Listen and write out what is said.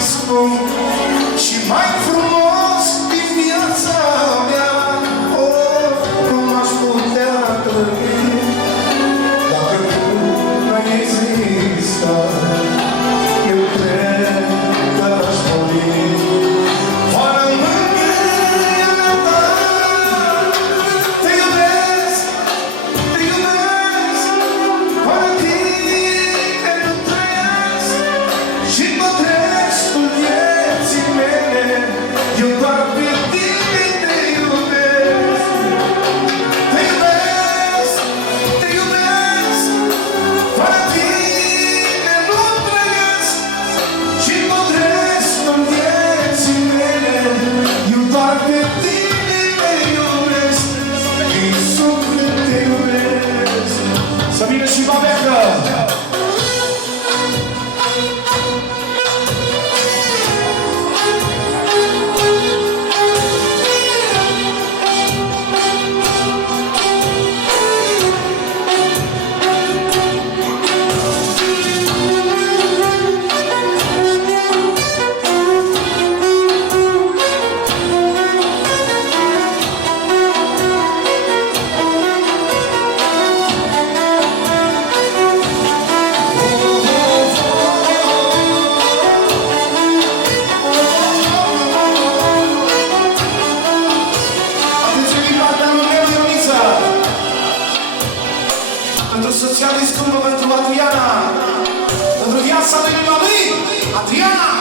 scump și mai frumos din viața mea. Oh, cum aș putea trăi dacă tu n-ai existat. Eu cred că aș muri fără mângâierea ta. Te iubesc, fără tine nu trăiesc și tot restul vieții mele eu doar pe tine te iubesc. Te iubesc, fără tine nu trăiesc și tot restul vieții mele eu doar pe tine te iubesc. Din suflet te iubesc. Să vină și Babecă! Pentru soția lui scumpă, pentru Adriana, pentru viața de lui Adriana.